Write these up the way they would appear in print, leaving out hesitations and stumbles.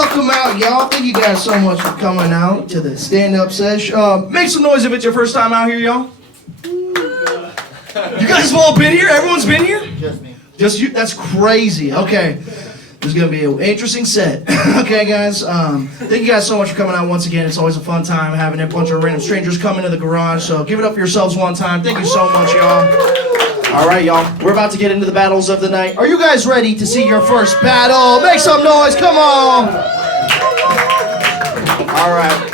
welcome out, y'all. Thank you guys so much for coming out to the stand-up sesh. Make some noise if it's your first time out here, y'all. You guys have all been here? Everyone's been here? Just me. Just you? That's crazy. Okay. This is going to be an interesting set. Okay, guys? Thank you guys so much for coming out once again. It's always a fun time having a bunch of random strangers come into the garage. So give it up for yourselves one time. Thank you so much, y'all. All right, y'all. We're about to get into the battles of the night. Are you guys ready to see your first battle? Make some noise. Come on. All right.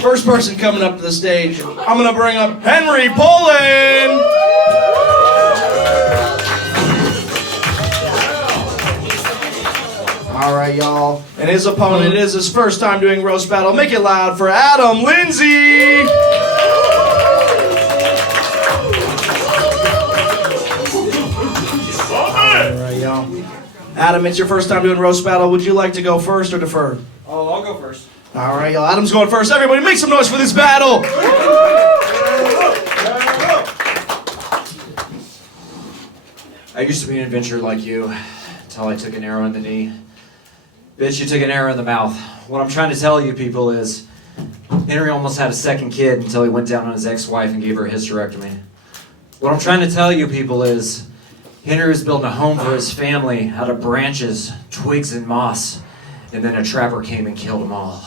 First person coming up to the stage, I'm going to bring up Henry Pullin. All right, y'all. And his opponent is his first time doing roast battle. Make it loud for Adam Lindsy. All right, y'all. Adam, it's your first time doing roast battle. Would you like to go first or defer? Oh, I'll go first. All right, y'all. Adam's going first. Everybody make some noise for this battle. I used to be an adventurer like you until I took an arrow in the knee. Bitch, you took an arrow in the mouth. What I'm trying to tell you people is Henry almost had a second kid until he went down on his ex-wife and gave her a hysterectomy. What I'm trying to tell you people is Henry was building a home for his family out of branches, twigs, and moss, and then a trapper came and killed them all.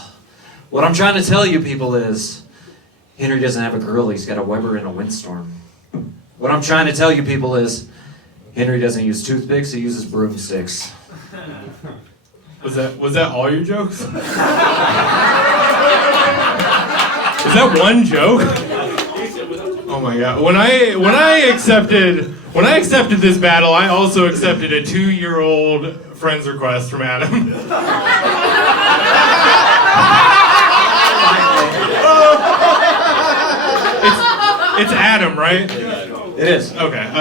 What I'm trying to tell you people is Henry doesn't have a grill, he's got a Weber and a windstorm. What I'm trying to tell you people is Henry doesn't use toothpicks, he uses broomsticks. Was that all your jokes? Is that one joke? Oh my god. When I accepted this battle, I also accepted a 2-year-old friend's request from Adam. It's Adam, right? It is. Okay.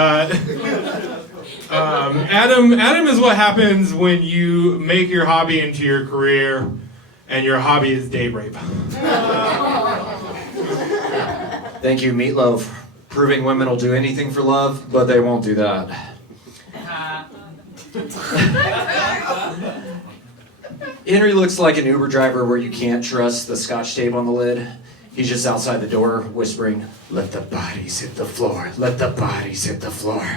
Adam is what happens when you make your hobby into your career, and your hobby is date rape. Thank you, Meatloaf. Proving women will do anything for love, but they won't do that. Henry looks like an Uber driver where you can't trust the scotch tape on the lid. He's just outside the door whispering, "Let the bodies hit the floor. Let the bodies hit the floor."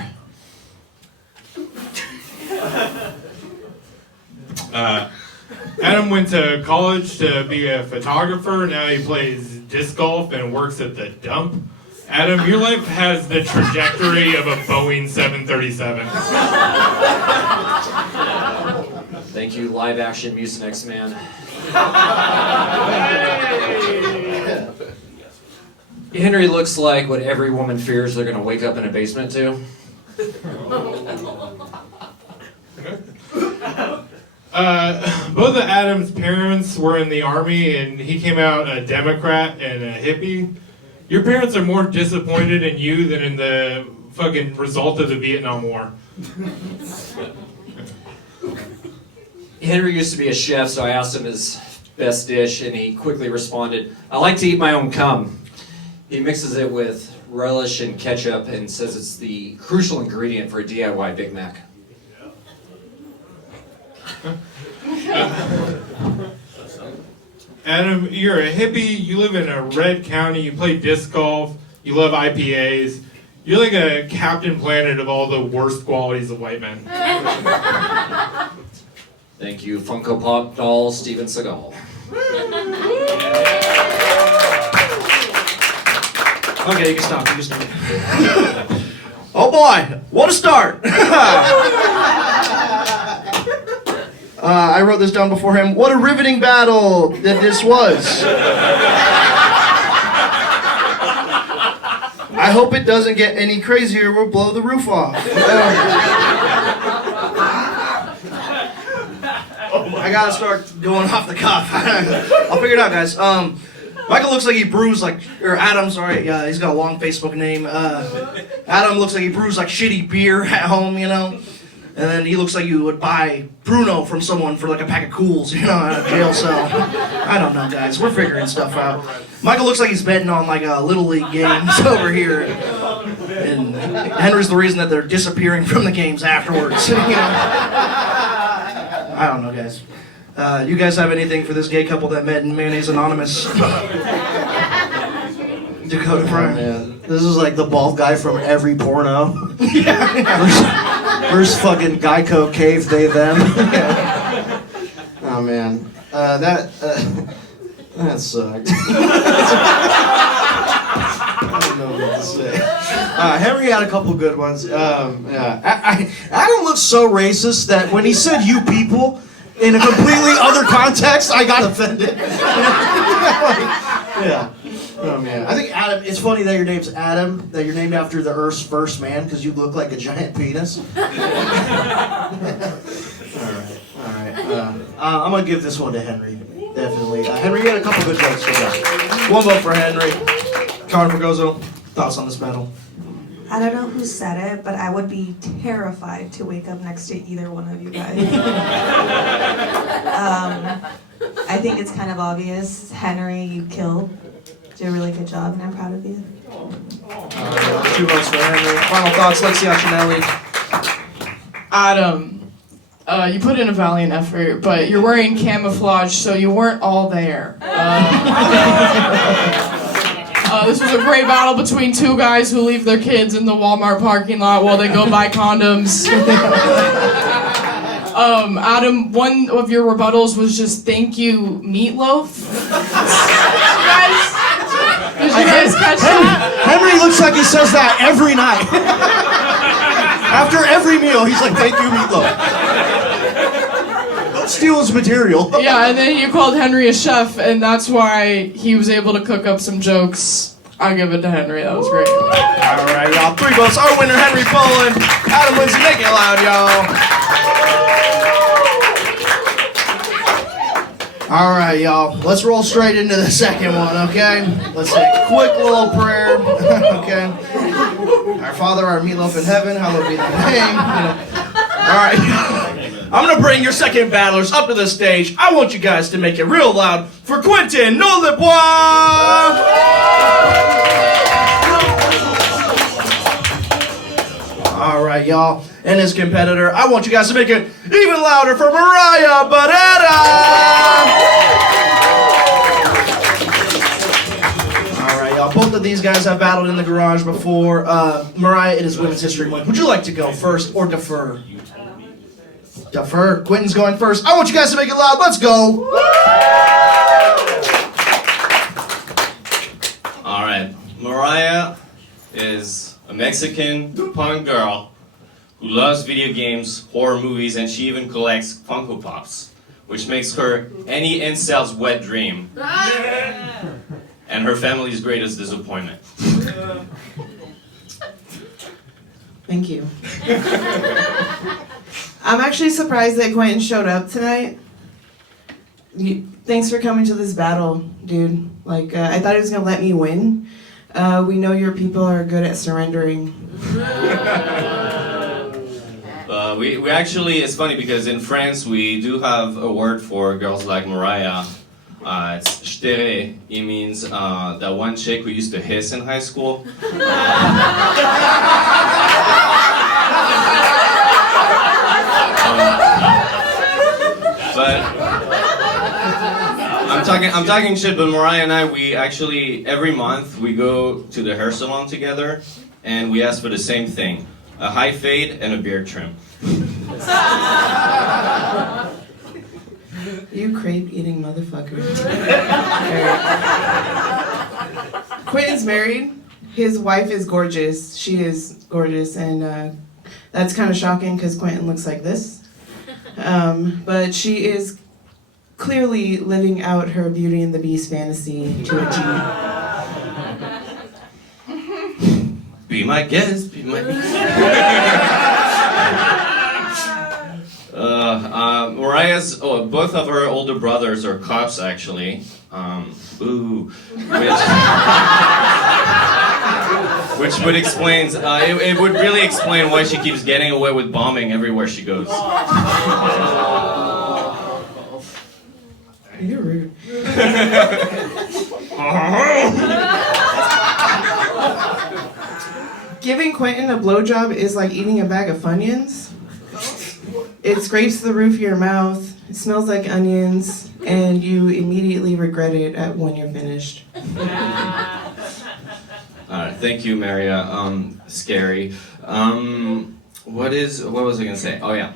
Adam went to college to be a photographer. Now he plays disc golf and works at the dump. Adam, your life has the trajectory of a Boeing 737. Thank you, live action Mucinex man. Henry looks like what every woman fears they're going to wake up in a basement to. Both of Adam's parents were in the army, and he came out a Democrat and a hippie. Your parents are more disappointed in you than in the fucking result of the Vietnam War. Henry used to be a chef, so I asked him his best dish, and he quickly responded, "I like to eat my own cum." He mixes it with relish and ketchup and says it's the crucial ingredient for a DIY Big Mac. Adam, you're a hippie, you live in a red county, you play disc golf, you love IPAs. You're like a Captain Planet of all the worst qualities of white men. Thank you, Funko Pop doll Steven Seagal. Okay, you can stop. Oh boy, what a start! I wrote this down before him. What a riveting battle that this was. I hope it doesn't get any crazier. We'll blow the roof off. I gotta start going off the cuff. I'll figure it out, guys. Michael looks like he bruised or Adam, sorry, yeah, he's got a long Facebook name. Adam looks like he brews like shitty beer at home, you know? And then he looks like you would buy Bruno from someone for like a pack of Cools, you know, at a jail cell. I don't know, guys. We're figuring stuff out. Michael looks like he's betting on like Little League games over here. And Henry's the reason that they're disappearing from the games afterwards. You know? I don't know, guys. You guys have anything for this gay couple that met in Mayonnaise Anonymous? Dakota Pryor. Man, this is like the bald guy from every porno. Where's fucking Geico Cave, they, them? Oh man, that sucked. I don't know what to say. Henry had a couple good ones. Adam looks so racist that when he said "you people" in a completely other context, I got offended. Yeah. Oh man, I think Adam. It's funny that your name's Adam. That you're named after the Earth's first man because you look like a giant penis. All right. I'm gonna give this one to Henry. Definitely. Henry, you had a couple good jokes for us. One vote for Henry. Connor for Gozo. Thoughts on this battle? I don't know who said it, but I would be terrified to wake up next to either one of you guys. I think it's kind of obvious. Henry, you killed. Did a really good job, and I'm proud of you. 2 votes for Henry. Final thoughts, Lexi Achinelli. Adam, you put in a valiant effort, but you're wearing camouflage, so you weren't all there. This was a great battle between two guys who leave their kids in the Walmart parking lot while they go buy condoms. Adam, one of your rebuttals was just "thank you, meatloaf." Did you guys catch that? Henry looks like he says that every night. After every meal, he's like, "Thank you, meatloaf." Don't steal his material. Yeah, and then you called Henry a chef, and that's why he was able to cook up some jokes. I'll give it to Henry. That was great. All right, y'all. 3 votes. Our winner, Henry Pullin. Adam Lindsay, make it loud, y'all. All right, y'all. Let's roll straight into the second one, okay? Let's say a quick little prayer, okay? Our Father, our meatloaf in heaven, hallowed be thy name. All right. I'm going to bring your second battlers up to the stage. I want you guys to make it real loud for Quentin Nolibois! All right, y'all. And his competitor, I want you guys to make it even louder for Mariah Barrera! All right, y'all. Both of these guys have battled in the garage before. Mariah, it is Women's History Month. Would you like to go first or defer? Defer. Quentin's going first. I want you guys to make it loud. Let's go. All right. Mariah is a Mexican punk girl who loves video games, horror movies, and she even collects Funko Pops, which makes her any incel's wet dream and her family's greatest disappointment. Thank you. I'm actually surprised that Quentin showed up tonight. Thanks for coming to this battle, dude. I thought he was gonna let me win. We know your people are good at surrendering. We actually, it's funny because in France we do have a word for girls like Mariah. It's shtere. It means that one chick who used to hiss in high school. But I'm talking shit. But Mariah and I, we actually every month we go to the hair salon together, and we ask for the same thing: a high fade and a beard trim. You crepe-eating motherfucker. Quentin's married. His wife is gorgeous. She is gorgeous, and that's kind of shocking because Quentin looks like this. But she is clearly living out her Beauty and the Beast fantasy to a T. Be my guest. Be my guest. Mariah's, both of her older brothers are cops, actually. Which would explain, it would really explain why she keeps getting away with bombing everywhere she goes. You're rude. Giving Quentin a blowjob is like eating a bag of Funyuns. It scrapes the roof of your mouth. It smells like onions, and you immediately regret it when you're finished. Thank you, Mariah. Scary. What was I gonna say? Oh yeah.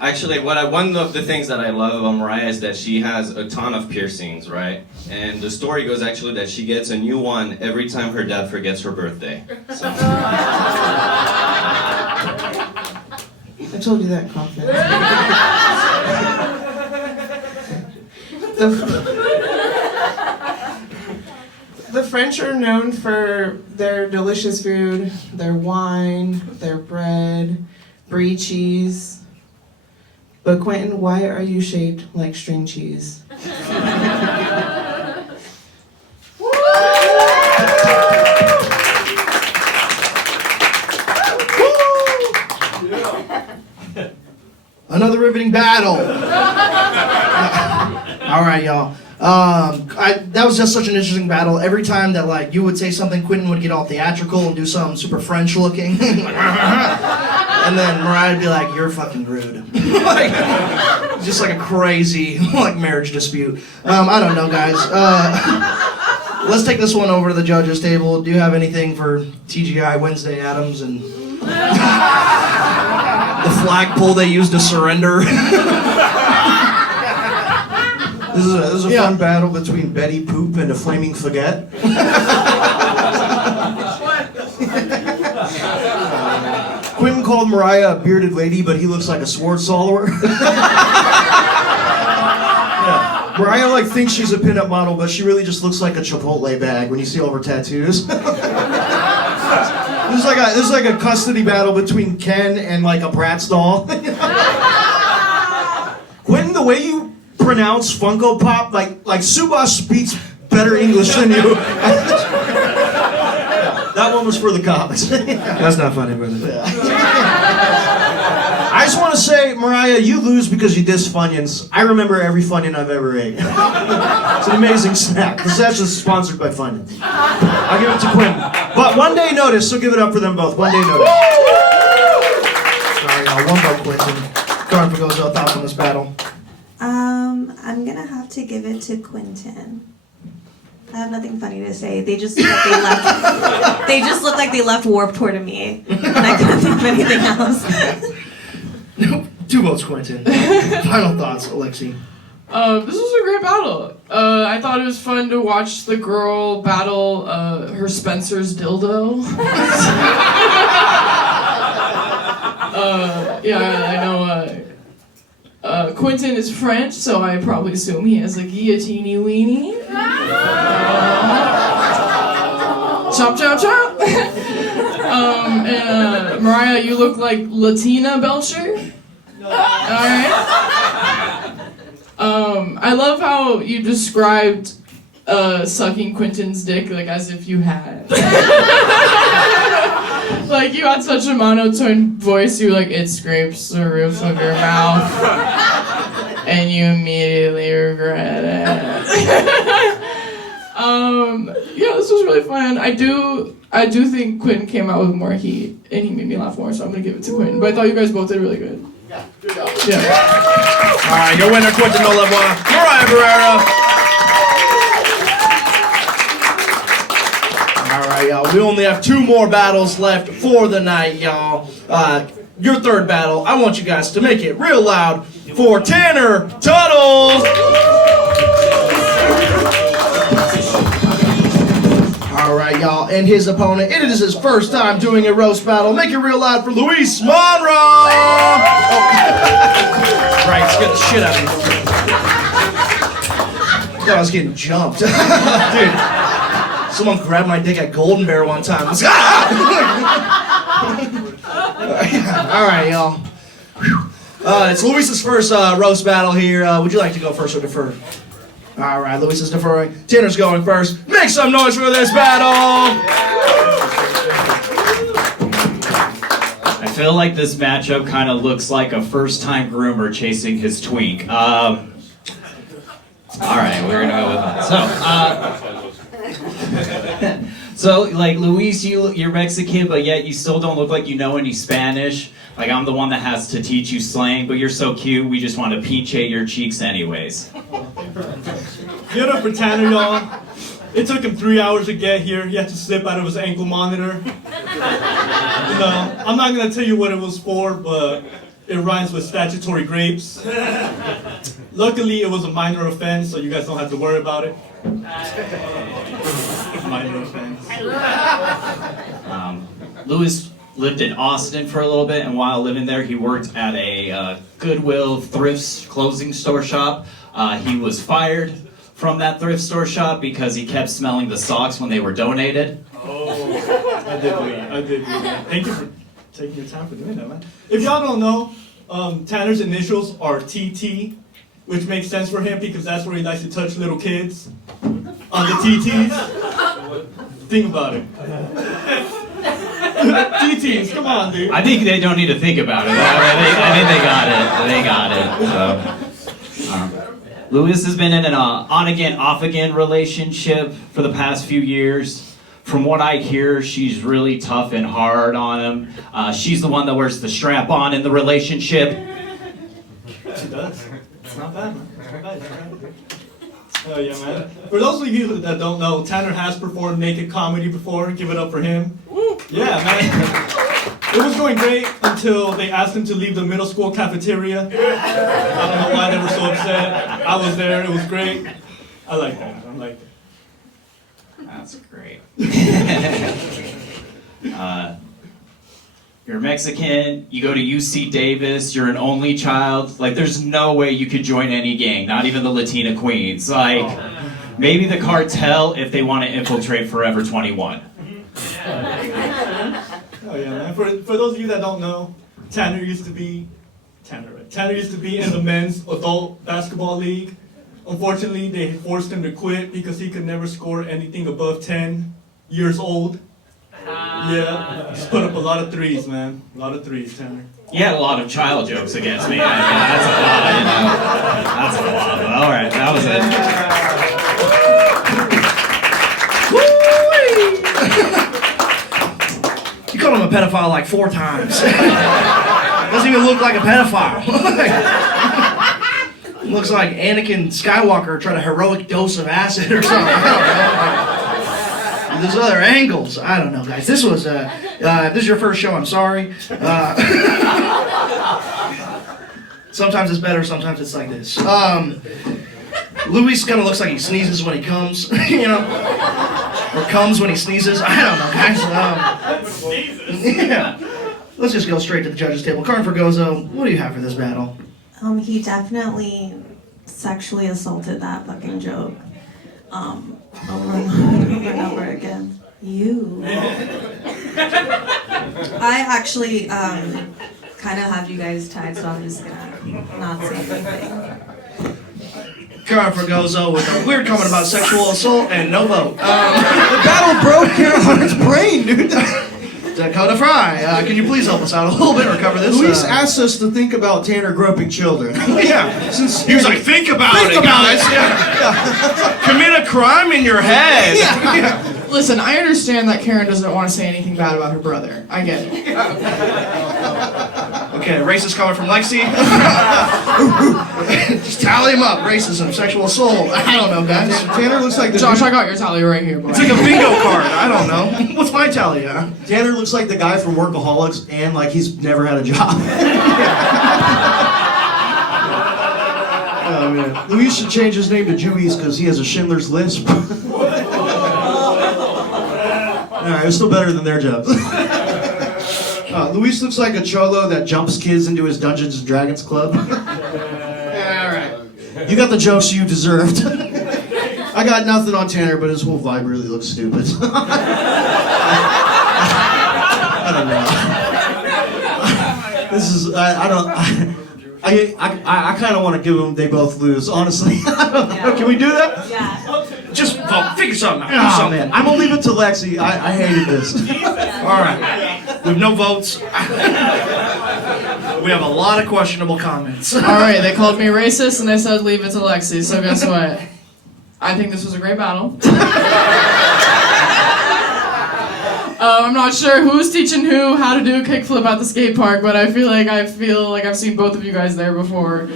Actually, one of the things that I love about Mariah is that she has a ton of piercings, right? And the story goes actually that she gets a new one every time her dad forgets her birthday. So. I told you that in confidence. The French are known for their delicious food, their wine, their bread, brie cheese. But Quentin, why are you shaped like string cheese? Another riveting battle. All right, y'all. That was just such an interesting battle. Every time that like you would say something, Quentin would get all theatrical and do something super French looking, and then Mariah would be like, "You're fucking rude." Like, just like a crazy like marriage dispute. I don't know, guys. Let's take this one over to the judges' table. Do you have anything for TGI Wednesday Addams and the flagpole they used to surrender? This is a fun battle between Betty Poop and a Flaming Spaghetti. Quentin called Mariah a bearded lady, but he looks like a sword swallower. Yeah. Mariah like thinks she's a pinup model, but she really just looks like a Chipotle bag when you see all of her tattoos. This is like a custody battle between Ken and like a Bratz doll. Quentin, the way you pronounce Funko Pop, like Subas speaks better English than you. That one was for the comics. That's not funny, brother. Yeah. I just want to say, Mariah, you lose because you diss Funyuns. I remember every Funyun I've ever ate. It's an amazing snack. The Sesh is sponsored by Funyuns. I'll give it to Quentin. But one day notice, so give it up for them both. One day notice. Sorry, y'all. One vote, Quentin. Going for Gonzales, thoughts on this battle? I'm gonna have to give it to Quentin. I have nothing funny to say. They just look like they left. They just look like they left Warped Tour to me, and I couldn't think of anything else. 2 votes, Quentin. Final thoughts, Alexi. This was a great battle. I thought it was fun to watch the girl battle her Spencer's dildo. I know. Quentin is French, so I probably assume he has a guillotine weenie. Chop, chop, chop. And Mariah, you look like Latina Belcher. Alright. I love how you described sucking Quentin's dick like as if you had. Like you had such a monotone voice, you were like, it scrapes the roof of your mouth and you immediately regret it. This was really fun. I do think Quentin came out with more heat and he made me laugh more, so I'm gonna give it to Quentin. But I thought you guys both did really good. Yeah, good job. Yeah. All right, your winner, Quentin Nolibois, Mariah Barrera. All right, y'all. We only have 2 more battles left for the night, y'all. Your third battle, I want you guys to make it real loud for Tanner Tuttle. All right, y'all, and his opponent, it is his first time doing a roast battle. Make it real loud for Luis Manra! Right, scared the shit out of me. I thought I was getting jumped. Dude, someone grabbed my dick at Golden Bear one time. All right, y'all. It's Luis's first roast battle here. Would you like to go first or defer? All right, Luis is deferring. Tanner's going first. Make some noise for this battle! I feel like this matchup kind of looks like a first-time groomer chasing his twink. All right, we're gonna go with that. So, like, Luis, you're Mexican, but yet you still don't look like you know any Spanish. Like, I'm the one that has to teach you slang, but you're so cute, we just want to pinche your cheeks anyways. Give it up for Tanner, y'all. It took him 3 hours to get here. He had to slip out of his ankle monitor. I'm not going to tell you what it was for, but it rhymes with statutory grapes. Luckily, it was a minor offense, so you guys don't have to worry about it. Minor offense. Luis lived in Austin for a little bit, and while living there, he worked at a Goodwill thrift clothing store shop. He was fired from that thrift store shop because he kept smelling the socks when they were donated. Oh, I did do that. Thank you for taking your time for doing that, man. If y'all don't know, Tanner's initials are TT, which makes sense for him because that's where he likes to touch little kids. On the TTs. Think about it. TTs, come on, dude. I think they don't need to think about it. I think they got it. So, Luis has been in an on-again, off-again relationship for the past few years. From what I hear, she's really tough and hard on him. She's the one that wears the strap-on in the relationship. She does. It's not bad, man. It's not bad. Oh yeah, man. For those of you that don't know, Tanner has performed naked comedy before. Give it up for him. Yeah, man. It was going great until they asked him to leave the middle school cafeteria. I don't know why they were so upset. I was there. It was great. I like that. I like it. That's great. You're Mexican, you go to UC Davis, you're an only child. Like, there's no way you could join any gang, not even the Latina Queens. Like, maybe the cartel if they want to infiltrate Forever 21. Oh yeah, man. For those of you that don't know, Tanner used to be in the men's adult basketball league. Unfortunately, they forced him to quit because he could never score anything above 10 years old. Yeah, he's put up a lot of threes, man. A lot of threes, Tanner. You had a lot of child jokes against me. I mean, that's a lot, you know. That's a lot. But all right, that was it. You called him a pedophile like 4 times. Doesn't even look like a pedophile. Looks like Anakin Skywalker tried a heroic dose of acid or something. I don't know. There's other angles. I don't know, guys. This was if this is your first show, I'm sorry. Sometimes it's better. Sometimes it's like this. Luis kind of looks like he sneezes when he comes, you know, or comes when he sneezes. I don't know, guys. Yeah. Let's just go straight to the judges' table. Carmen Fergozo, what do you have for this battle? He definitely sexually assaulted that fucking joke. Over and over again. You. I actually kind of have you guys tied, so I'm just gonna not say anything. Carmen Fergozo with a weird comment about sexual assault and no vote. The battle broke Caroline's brain, dude. Dakota Fry, can you please help us out a little bit or cover this? Luis asked us to think about Tanner groping children. Yeah. He was like, think about it, guys. Yeah. Commit a crime in your head. Yeah. Listen, I understand that Karen doesn't want to say anything bad about her brother. I get it. Okay, racist comment from Lexi. Just tally him up. Racism, sexual assault. I don't know, guys. Tanner looks like the Josh, I got your tally right here, boy. It's like a bingo card. I don't know. What's my tally, huh? Tanner looks like the guy from Workaholics and like he's never had a job. Oh man. Luis should change his name to Juice because he has a Schindler's List. Alright, it's still better than their jobs. Luis looks like a cholo that jumps kids into his Dungeons and Dragons club. Alright. You got the jokes you deserved. I got nothing on Tanner, but his whole vibe really looks stupid. I don't know. This is, I kind of want to give them, they both lose, honestly. I don't know. Can we do that? Yeah. Just vote. Figure something out. Do Oh something. man, I'm gonna leave it to Lexi. I hated this. All right. We have no votes. We have a lot of questionable comments. All right, they called me racist and they said leave it to Lexi. So guess what? I think this was a great battle. I'm not sure who's teaching who how to do a kickflip at the skate park, but I feel like I've seen both of you guys there before.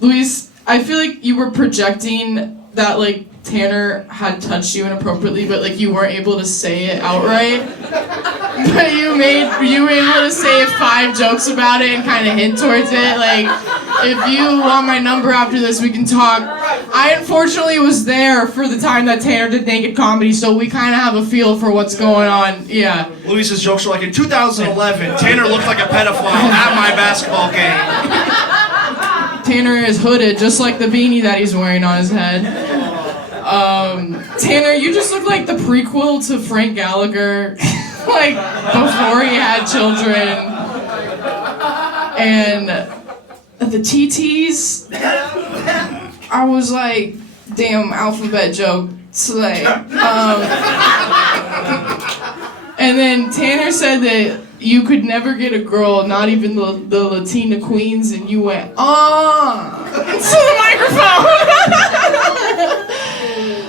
Luis, I feel like you were projecting that like Tanner had touched you inappropriately, but like you weren't able to say it outright. But you were able to say 5 jokes about it and kind of hint towards it. Like, if you want my number after this, we can talk. I unfortunately was there for the time that Tanner did naked comedy, so we kind of have a feel for what's going on. Yeah. Luis's jokes are like, in 2011, Tanner looked like a pedophile at my basketball game. Tanner is hooded, just like the beanie that he's wearing on his head. Tanner, you just look like the prequel to Frank Gallagher, like before he had children. And the TTs, I was like, damn, alphabet joke. Slay. And then Tanner said that you could never get a girl, not even the Latina queens, and you went, to the microphone.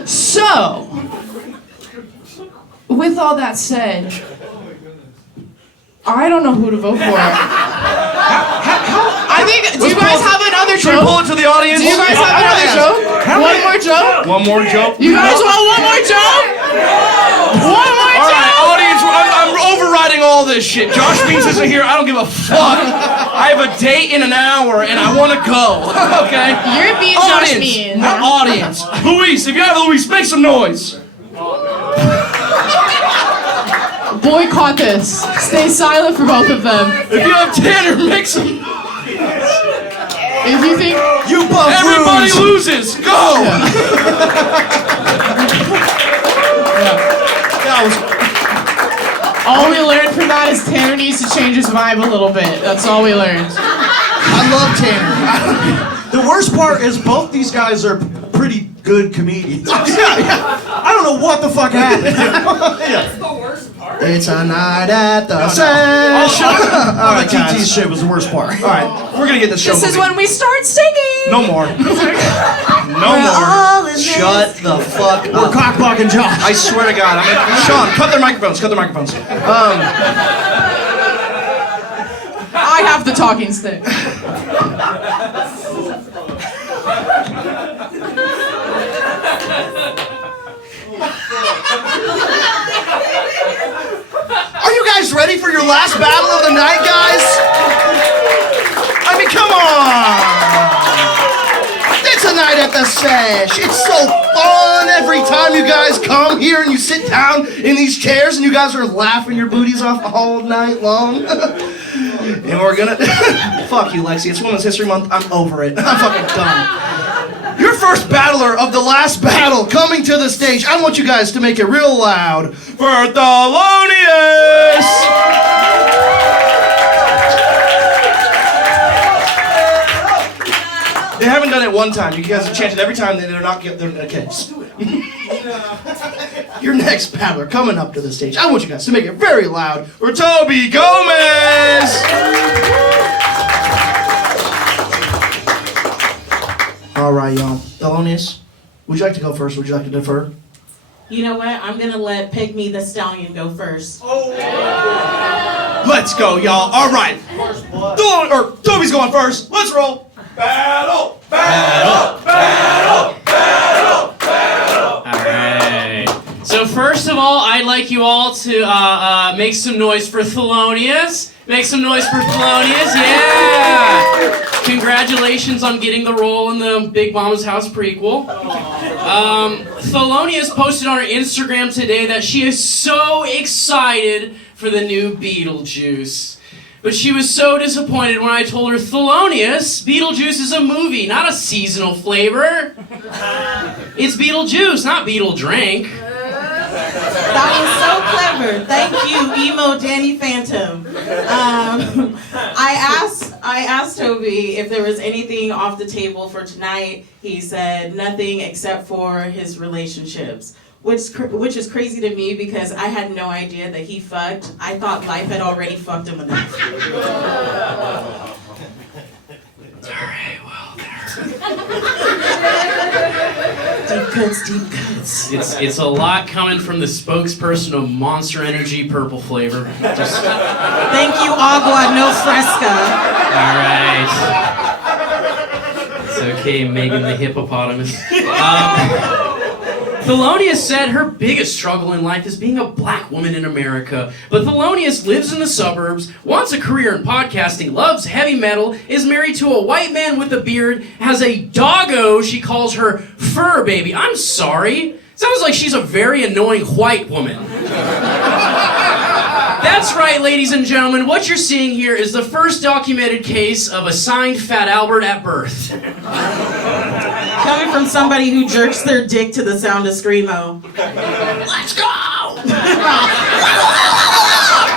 So, with all that said, I don't know who to vote for. I think, do you guys have another Should we joke? pull it to the audience? Do you guys have another joke? One more joke? One more joke? You guys want one more joke? One more All joke? right, audience, I'm overriding all this shit. Josh Means isn't here. I don't give a fuck. I have a date in an hour, and I want to go. Okay? You're being Josh Means. Not audience. Luis, if you have Luis, make some noise. Boycott this. Stay silent for both of them. If you have Tanner, make some. If you think You both Everybody lose. loses. Go. That was. all we learned from that is Tanner needs to change his vibe a little bit. That's all we learned. I love Tanner. The worst part is both these guys are pretty good comedians. I don't know what the fuck happened. It's a night at the Sesh. All All right, the TT guys. shit was the worst part. All right, we're gonna get this show This is moving. when we start singing. No more. No all more. in this. Shut the fuck We're up. cockblocking Josh. I swear to God. Sean, cut their microphones. Cut their microphones. I have the talking stick. Are you guys ready for your last battle of the night, guys? I mean, come on. It's a night at the Sesh. It's so fun every time you guys come here and you sit down in these chairs and you guys are laughing your booties off all night long. And we're gonna... Fuck you, Lexi. It's Women's History Month. I'm over it. I'm fucking done. Your first battler of the last battle coming to the stage. I want you guys to make it real loud for Thelonious! They haven't done it one time. You guys have chanted every time. They're not getting... Okay, just do it. Your next battler coming up to the stage. I want you guys to make it very loud for Toby Gomez! All right, y'all. Thelonious, would you like to go first? Would you like to defer? You know what? I'm gonna let Peg Me the Stallion go first. Let's go, y'all. All right. Toby's going first. Let's roll. Battle, battle, battle, battle, battle. All right. So first of all, I'd like you all to make some noise for Thelonious. Make some noise for Thelonious. Yeah. Congratulations on getting the role in the Big Mama's House prequel. Thelonious posted on her Instagram today that she is so excited for the new Beetlejuice. But she was so disappointed when I told her, Thelonious, Beetlejuice is a movie, not a seasonal flavor. It's Beetlejuice, not Beetle Drink. That was so clever. Thank you, emo Danny Phantom. I asked Toby if there was anything off the table for tonight. He said nothing except for his relationships. Which is crazy to me because I had no idea that he fucked. I thought life had already fucked him enough. Alright, well, there. Deep cuts, deep cuts. It's a lot coming from the spokesperson of Monster Energy Purple Flavor. Just Thank you, agua, no fresca. all right. It's okay, Megan the hippopotamus. Thelonious said her biggest struggle in life is being a black woman in America. But Thelonious lives in the suburbs, wants a career in podcasting, loves heavy metal, is married to a white man with a beard, has a doggo she calls her fur baby. I'm sorry. Sounds like she's a very annoying white woman. That's right, ladies and gentlemen. What you're seeing here is the first documented case of assigned Fat Albert at birth. Coming from somebody who jerks their dick to the sound of Screamo. Let's go!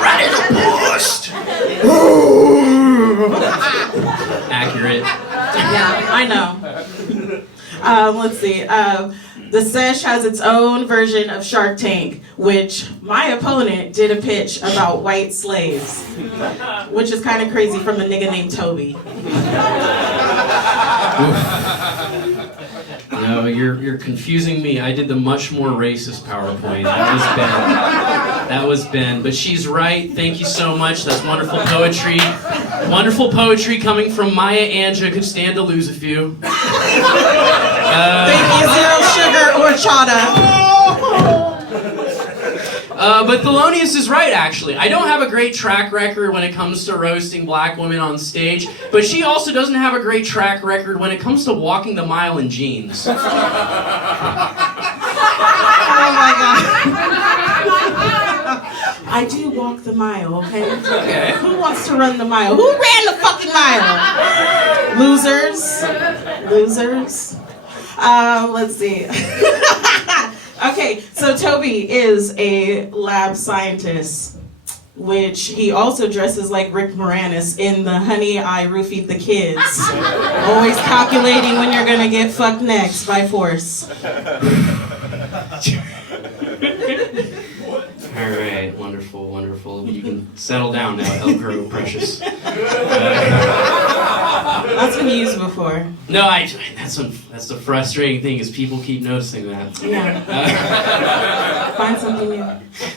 Ready to bust! Accurate. Yeah, I know. Let's see. The Sesh has its own version of Shark Tank, which my opponent did a pitch about white slaves, which is kind of crazy from a nigga named Toby. No, you're confusing me. I did the much more racist PowerPoint. That was Ben. But she's right. Thank you so much. That's wonderful poetry. Wonderful poetry coming from Maya Angelou. Could stand to lose a few. Thank you, zero sugar or chata. But Thelonious is right, actually. I don't have a great track record when it comes to roasting black women on stage, but she also doesn't have a great track record when it comes to walking the mile in jeans. Oh my god. I do walk the mile, okay? Okay. Who wants to run the mile? Who ran the fucking mile? Losers. Losers. Let's see. Okay, so Toby is a lab scientist, which he also dresses like Rick Moranis in the Honey, I Roofied the Kids. Always calculating when you're gonna get fucked next by force. All right, wonderful, wonderful. You can settle down now, Elgro Precious. That's been used before. No, that's the frustrating thing is people keep noticing that. Yeah. Find something new.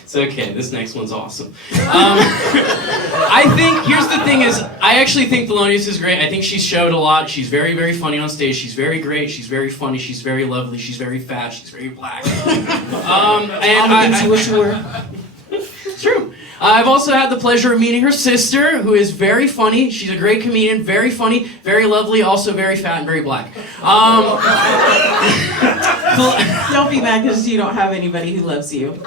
It's okay. This next one's awesome. I think here's the thing is I actually think Thelonious is great. I think she's showed a lot. She's very, very funny on stage. She's very great. She's very funny. She's very lovely. She's very fat. She's very black. And I wish you were. It's true. I've also had the pleasure of meeting her sister, who is very funny. She's a great comedian, very funny, very lovely, also very fat and very black. Don't be mad because you don't have anybody who loves you.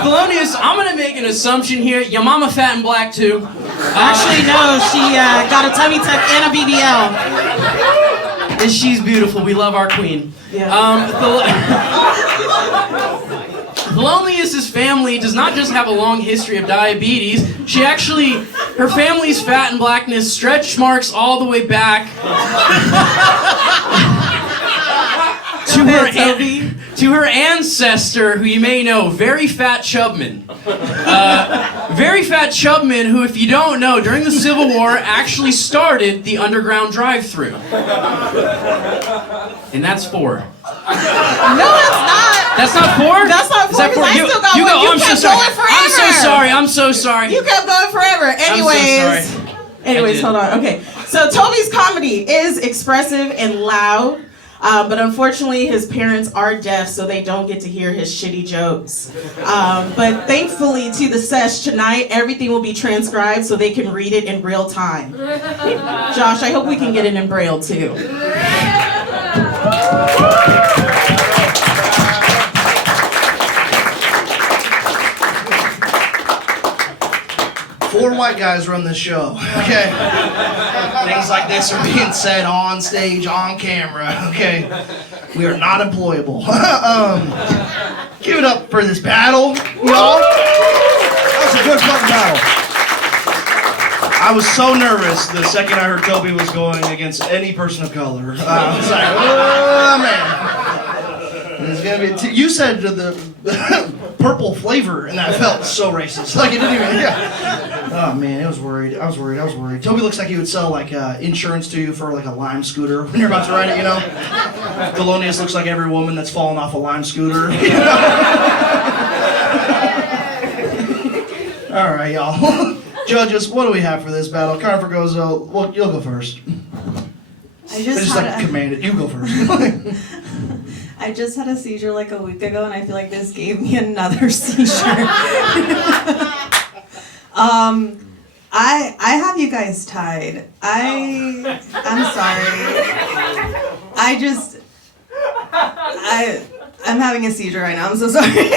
Thelonious, I'm gonna make an assumption here. Your mama fat and black too. Actually, no. She got a tummy tuck and a BBL. And she's beautiful. We love our queen. Yeah. Thelonious's family does not just have a long history of diabetes. Her family's fat and blackness stretch marks all the way back to her ancestor, who you may know, Very Fat Chubman. Very Fat Chubman, who, if you don't know, during the Civil War actually started the underground drive-thru. And that's 4. No, it's not. That's not 4? That's not 4. Is that 4? I still got you one. go. You I'm so kept sorry. going forever. I'm so sorry. You kept going forever. Anyways. Anyways, hold on. Okay. So Toby's comedy is expressive and loud. But unfortunately, his parents are deaf, so they don't get to hear his shitty jokes. But thankfully, to the Sesh tonight, everything will be transcribed so they can read it in real time. Josh, I hope we can get it in Braille, too. 4 white guys run this show, okay? Things like this are being said on stage, on camera, okay? We are not employable. Give it up for this battle, y'all. That was a good fucking battle. I was so nervous the second I heard Toby was going against any person of color. I was like, oh, man. It's gonna be you said the purple flavor, and that felt so racist. Like, it didn't even, yeah. Oh man, I was worried. Toby looks like he would sell like insurance to you for like a Lime scooter when you're about to ride it, you know? Thelonious looks like every woman that's fallen off a Lime scooter. You know? All right, y'all. Judges, what do we have for this battle? Carver goes, well, you'll go first. I just like had a- command it. You go first. I just had a seizure like a week ago, and I feel like this gave me another seizure. I have you guys tied. I'm sorry. I'm having a seizure right now. I'm so sorry.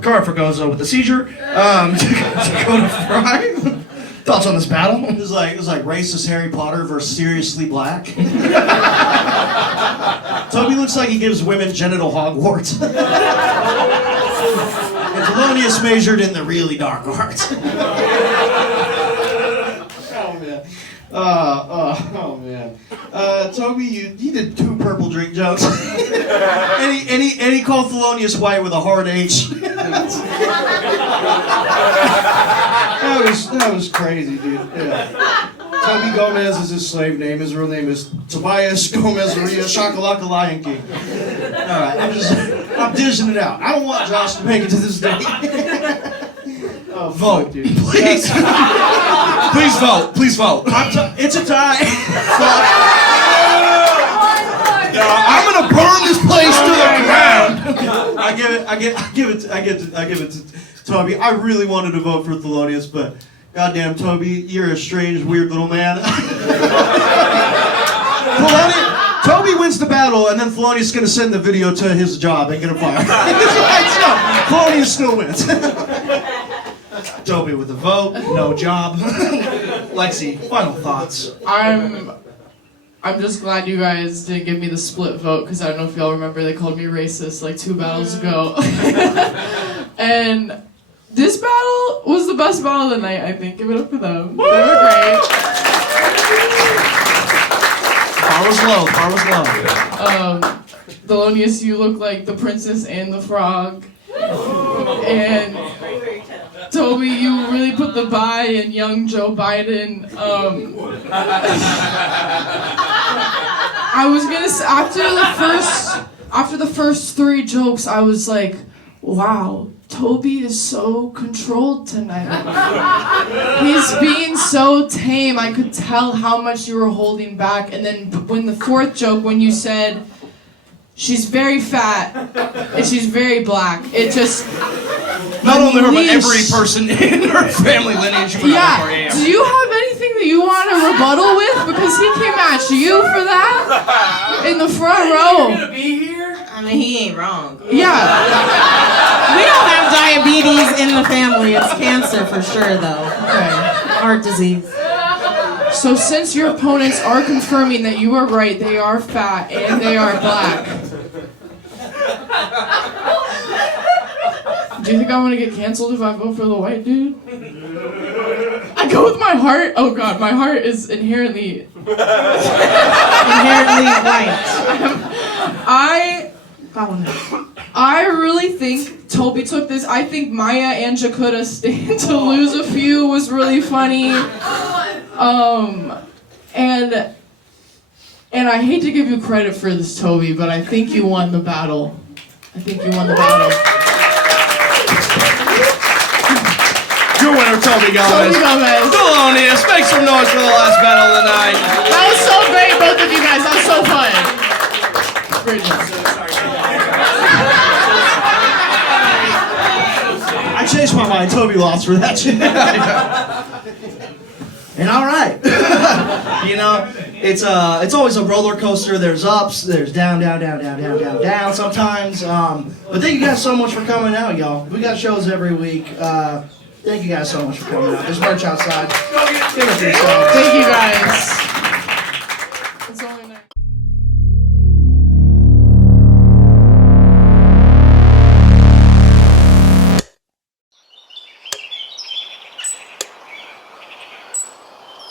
Carver goes with the seizure. Dakota Fry. Thoughts on this battle? It was like racist Harry Potter versus seriously black. Toby looks like he gives women genital Hogwarts. And Thelonious measured in the really dark arts. Oh man. Oh man. Toby, you did 2 purple drink jokes. and he called Thelonious white with a hard H. That was crazy, dude. Yeah. Toby Gomez is his slave name. His real name is Tobias Gomez Maria Shakalaka Lion King. Alright, I'm dishing it out. I don't want Josh to make it to this day. Oh, vote, dude. Please. Please vote. Please vote. It's a tie. I'm gonna burn this place to the ground. I give it to Toby. I really wanted to vote for Thelonious, but goddamn, Toby, you're a strange, weird little man. Toby wins the battle, and then Thelonious is gonna send the video to his job and get him fired. Thelonious still wins. Toby with the vote, no job. Lexi, final thoughts. I'm just glad you guys didn't give me the split vote, because I don't know if y'all remember they called me racist like 2 battles ago. And this battle was the best battle of the night, I think. Give it up for them. They were great. Bar was low. Thelonious, you look like the princess and the frog. And Toby, you really put the buy in young Joe Biden. I was gonna say, after the first 3 jokes, I was like, wow, Toby is so controlled tonight. He's being so tame. I could tell how much you were holding back. And then when the 4th joke, when you said, she's very fat and she's very black, it just... Not only her, but every person in her family lineage. Yeah. Do you have anything that you want to rebuttal with? Because he came at you for that in the front row. Are you gonna be here? I mean, he ain't wrong. Yeah. We don't have diabetes in the family. It's cancer for sure, though. Okay. Heart disease. So since your opponents are confirming that you are right, they are fat and they are black. Do you think I want to get canceled if I vote for the white dude? I go with my heart. Oh god, my heart is inherently white. I really think Toby took this. I think Maya and Jakuta staying to lose a few was really funny. And I hate to give you credit for this, Toby, but I think you won the battle. Your winner, Toby Gomez. Thelonious, make some noise for the last battle of the night. That was so great, both of you guys. That was so fun. Great job. I changed my mind. Toby lost for that shit. And all right, you know, it's always a roller coaster. There's ups, there's down sometimes. But thank you guys so much for coming out, y'all. We got shows every week. Thank you guys so much for coming out. There's merch outside. Give it to yourselves. Thank you guys.